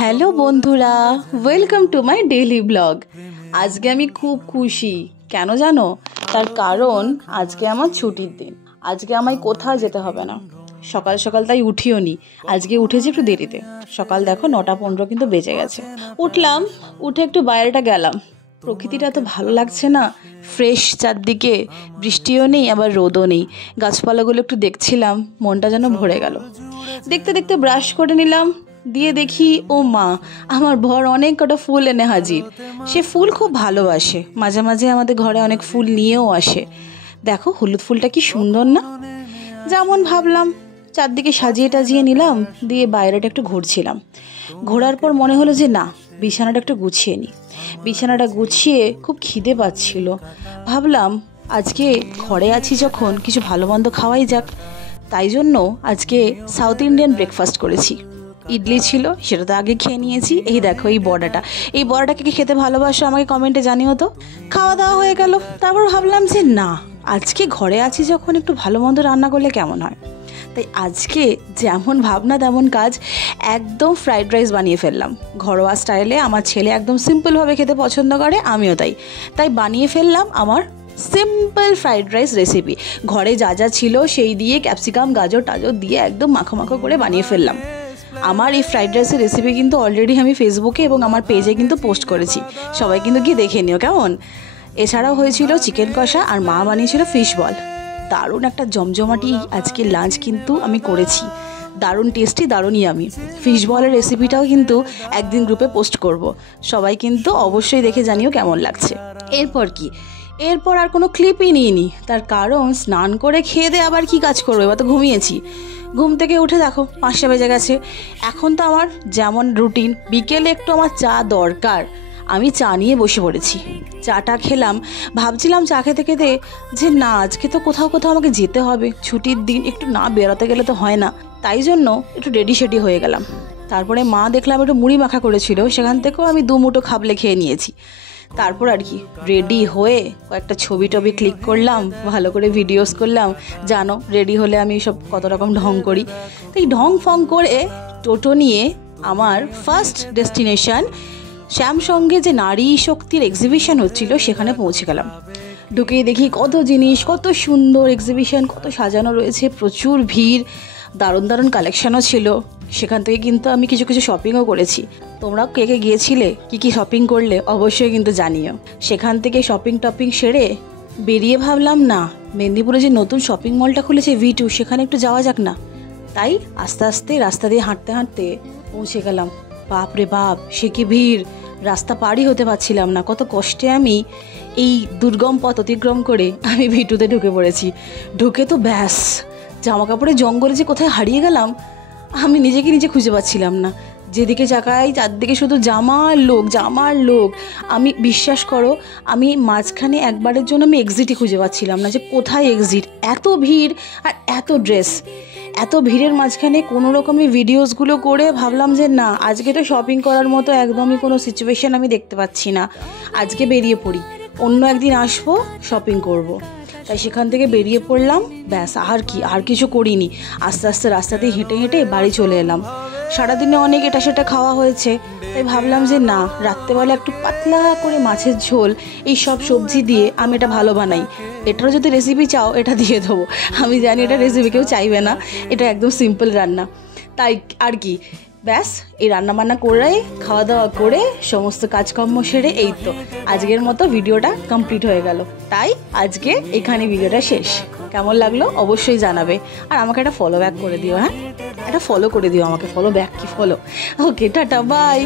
Hello বন্ধুরা, welcome to my daily blog. আজকে আমি খুব খুশি, কেন জানো? তার কারণ আজকে আমার ছুটির দিন। আজকে আমায় কোথাও যেতে হবে না। সকাল সকাল তাই উঠিও নি, আজকে উঠেছি একটু দেরিতে। সকাল দেখো 9:15 কিন্তু বেজে গেছে। উঠলাম, উঠে একটু বাইরেটা গেলাম। প্রকৃতিটা তো ভালো লাগছে না, ফ্রেশ চারদিকে, বৃষ্টিও নেই আবার রোদও নেই। গাছপালাগুলো একটু দেখছিলাম, মনটা যেন ভরে গেল। দেখতে দেখতে ব্রাশ করে নিলাম, দিয়ে দেখি ও মা, আমার বর অনেক কটা ফুল এনে হাজির। সে ফুল খুব ভালোবাসে, মাঝে মাঝে আমাদের ঘরে অনেক ফুল নিয়েও আসে। দেখো হলুদ ফুলটা কি সুন্দর না? যেমন ভাবলাম চারদিকে সাজিয়ে টাজিয়ে নিলাম, দিয়ে বাইরেটা একটু ঘুরছিলাম। ঘোরার পর মনে হলো যে না, বিছানাটা একটু গুছিয়ে নিই। বিছানাটা গুছিয়ে খুব খিদে পাচ্ছিল। ভাবলাম আজকে ঘরে আছি যখন কিছু ভালো মন্দ খাওয়াই যাক। তাই জন্য আজকে সাউথ ইন্ডিয়ান ব্রেকফাস্ট করেছি। ইডলি ছিল, সেটা তো আগে খেয়ে নিয়েছি। এই দেখো এই বড়াটাকে কি খেতে ভালোবাসো আমাকে কমেন্টে জানিও তো। খাওয়া দাওয়া হয়ে গেল। তারপর ভাবলাম যে না, আজকে ঘরে আছি যখন একটু ভালো মন্দ রান্না করলে কেমন হয়। তাই আজকে যেমন ভাবনা তেমন কাজ, একদম ফ্রাইড রাইস বানিয়ে ফেললাম ঘরোয়া স্টাইলে। আমার ছেলে একদম সিম্পলভাবে খেতে পছন্দ করে, আমিও তাই বানিয়ে ফেললাম আমার সিম্পল ফ্রাইড রাইস রেসিপি। ঘরে যা যা ছিল সেই দিয়ে ক্যাপসিকাম গাজর টাজর দিয়ে একদম মাখো মাখো করে বানিয়ে ফেললাম। আমার এই ফ্রাইড রাইসের রেসিপি কিন্তু অলরেডি আমি ফেসবুকে এবং আমার পেজে কিন্তু পোস্ট করেছি, সবাই কিন্তু গিয়ে দেখে নিও কেমন। এছাড়াও হয়েছিল চিকেন কষা, আর মা বানিয়েছিল ফিশ বল। দারুণ একটা জমজমাটি আজকে লাঞ্চ কিন্তু আমি করেছি, দারুণ টেস্টি, দারুণই। আমি ফিশ বলের রেসিপিটাও কিন্তু একদিন গ্রুপে পোস্ট করব, সবাই কিন্তু অবশ্যই দেখে জানিও কেমন লাগছে। এরপর আর কোনো ক্লিপই নিইনি, তার কারণ স্নান করে খেয়ে দিয়ে আবার কি কাজ করবো, এবার তো ঘুমিয়েছি। ঘুম থেকে উঠে দেখো 5টা বেজে গেছে। এখন তো আমার যেমন রুটিন, বিকেলে একটু আমার চা দরকার। আমি চা নিয়ে বসে পড়েছি। চাটা খেলাম, ভাবছিলাম চা খেতে খেতে যে না, আজকে তো কোথাও আমাকে যেতে হবে, ছুটির দিন, একটু না বেরোতে গেলে তো হয় না। তাই জন্য একটু রেডি সেডি হয়ে গেলাম। তারপরে মা দেখলাম একটু মুড়ি মাখা করেছিল, সেখান থেকেও আমি 2 মুঠো খাবলে খেয়ে নিয়েছি। তারপর আর কি রেডি হয়ে কয়েকটা ছবি টবি ক্লিক করলাম, ভালো করে ভিডিওস করলাম। জানো রেডি হলে আমি সব কত রকম ঢং করি। তো এই ঢং ফং করে টোটো নিয়ে আমার ফার্স্ট ডেস্টিনেশন স্যামসঙ্গে যে নারী শক্তির এক্সিবিশন হচ্ছিল সেখানে পৌঁছে গেলাম। ঢুকেই দেখি কত জিনিস, কত সুন্দর এক্সিবিশন, কত সাজানো রয়েছে, প্রচুর ভিড়, দারুণ দারুণ কালেকশনও ছিল। সেখান থেকে কিন্তু আমি কিছু শপিংও করেছি। তোমরাও কে কে গিয়েছিলে, কি শপিং করলে অবশ্যই কিন্তু জানিও। সেখান থেকে শপিং সেরে বেরিয়ে ভাবলাম না, মেদিনীপুরে যে নতুন শপিং মলটা খুলেছে V2, সেখানে একটু যাওয়া যাক না। তাই আস্তে আস্তে রাস্তা দিয়ে হাঁটতে হাঁটতে পৌঁছে গেলাম। বাপ রে বাপ, সে কি ভিড়! রাস্তা পারই হতে পারছিলাম না। কত কষ্টে আমি এই দুর্গম পথ অতিক্রম করে আমি V2তে ঢুকে পড়েছি। ঢুকে তো ব্যাস, জামা কাপড়ের জঙ্গলে যে কোথায় হারিয়ে গেলাম, আমি নিজে খুঁজে পাচ্ছিলাম না। যেদিকে চাকাই চারদিকে শুধু জামার লোক। আমি বিশ্বাস করো, আমি মাঝখানে একবারের জন্য আমি এক্সিটই খুঁজে পাচ্ছিলাম না, যে কোথায় এক্সিট। এত ভিড় আর এত ড্রেস, এত ভিড়ের মাঝখানে কোনো রকমের ভিডিওসগুলো করে ভাবলাম যে না, আজকে তো শপিং করার মতো একদমই কোনো সিচুয়েশন আমি দেখতে পাচ্ছি না। আজকে বেরিয়ে পড়ি, অন্য একদিন আসবো, শপিং করব। তাই সেখান থেকে বেরিয়ে পড়লাম। ব্যাস, আর কিছু করিনি। আস্তে আস্তে রাস্তাতেই হেঁটে বাড়ি চলে এলাম। সারাদিনে অনেক এটা সেটা খাওয়া হয়েছে, তাই ভাবলাম যে না, রাত্রেবেলা একটু পাতলা করে মাছের ঝোল, এই সব সবজি দিয়ে আমি এটা ভালো বানাই। এটারও যদি রেসিপি চাও এটা দিয়ে দেবো। আমি জানি এটা রেসিপি কেউ চাইবে না, এটা একদম সিম্পল রান্না। তাই আর কি, ব্যাস এই রান্নাবান্না করে খাওয়া দাওয়া করে সমস্ত কাজকর্ম সেরে এই তো আজকের মতো ভিডিওটা কমপ্লিট হয়ে গেল। তাই আজকে এখানে ভিডিওটা শেষ। কেমন লাগলো অবশ্যই জানাবে, আর আমাকে একটা ফলো ব্যাক করে দিও। হ্যাঁ, একটা ফলো করে দিও আমাকে, ফলো ব্যাক কি ফলো। Okay, tata, by.